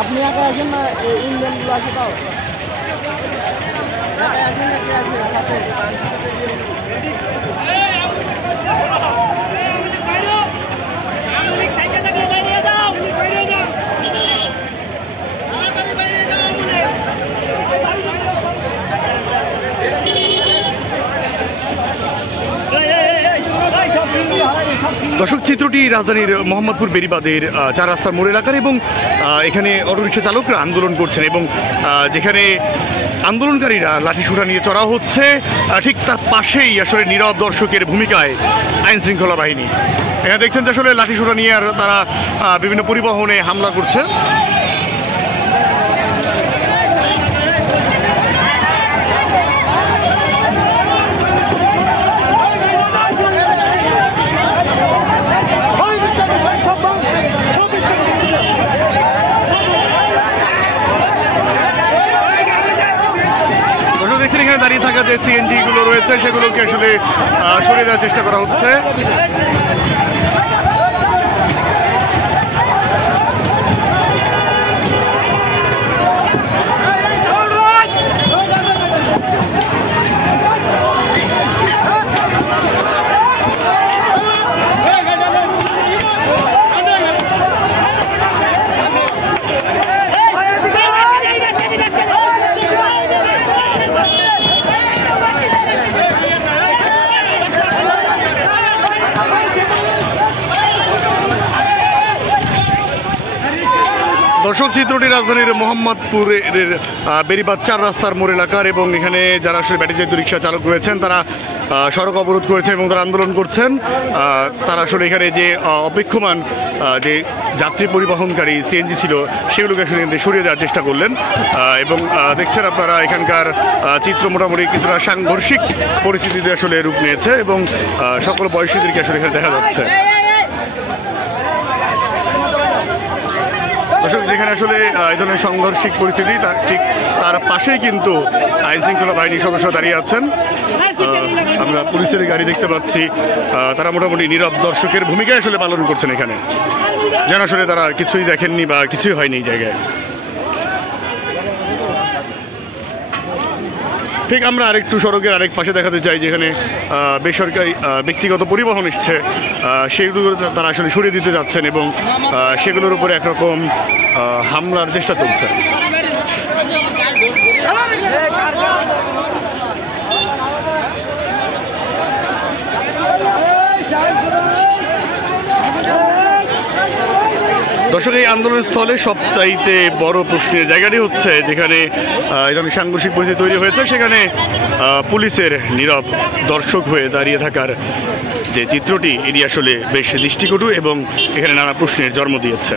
আপনি একা আছেন না ইন্ডিয়ানগুলো আছে তাও একা আছেন না কে আছে সাথে দর্শক, চিত্রটি রাজধানীর মোহাম্মদপুর বেড়িবাঁধের 4 রাস্তার মোড় এলাকার এবং এখানে অটোরিকশা চালকরা আন্দোলন করছেন এবং যেখানে আন্দোলনকারীরা লাঠিসোঁটা নিয়ে চড়াও হচ্ছে, ঠিক তার পাশেই আসলে নীরব দর্শকের ভূমিকায় আইন শৃঙ্খলা বাহিনী। এখানে দেখছেন যে আসলে লাঠিসোঁটা নিয়ে আর তারা বিভিন্ন পরিবহনে হামলা করছে। এখানে দাঁড়িয়ে থাকা যে সিএনজি গুলো রয়েছে সেগুলোকে আসলে সরিয়ে দেওয়ার চেষ্টা করা হচ্ছে। দর্শক, চিত্রটি রাজধানীর মোহাম্মদপুরের বেড়িবাঁধ 4 রাস্তার মোড় এলাকার এবং এখানে যারা আসলে ব্যাটারি চালিত রিক্সা চালক রয়েছেন তারা সড়ক অবরোধ করেছেন এবং তারা আন্দোলন করছেন। তারা আসলে এখানে যে অপেক্ষমান যে যাত্রী পরিবহনকারী সিএনজি ছিল সেগুলোকে আসলে সরিয়ে দেওয়ার চেষ্টা করলেন এবং দেখছেন আপনারা এখানকার চিত্র মোটামুটি কিছুটা সাংঘর্ষিক পরিস্থিতিতে আসলে রূপ নিয়েছে এবং সকল বয়সীদেরকে আসলে এখানে দেখা যাচ্ছে। দর্শক, যেখানে আসলে এই ধরনের সংঘর্ষিক পরিস্থিতি ঠিক তার পাশেই কিন্তু আইন শৃঙ্খলা বাহিনীর সদস্য দাঁড়িয়ে আছেন। আমরা পুলিশের গাড়ি দেখতে পাচ্ছি, তারা মোটামুটি নীরব দর্শকের ভূমিকায় আসলে পালন করছেন এখানে, যেন আসলে তারা কিছুই দেখেননি বা কিছুই হয়নি এই জায়গায়। ঠিক আমরা আরেকটু সড়কের আরেক পাশে দেখাতে চাই, যেখানে বেসরকারি ব্যক্তিগত পরিবহন এসছে সেগুলো তারা আসলে সরিয়ে দিতে যাচ্ছেন এবং সেগুলোর উপরে একরকম হামলার চেষ্টা চলছে। দর্শক, এই আন্দোলনস্থলে সবচাইতে বড় প্রশ্নের জায়গাটি হচ্ছে যেখানে এই ধরনের সাংঘর্ষিক পরিস্থিতি তৈরি হয়েছে, সেখানে পুলিশের নীরব দর্শক হয়ে দাঁড়িয়ে থাকার যে চিত্রটি এটি আসলে বেশ দৃষ্টিকটু এবং এখানে নানা প্রশ্নের জন্ম দিয়েছে।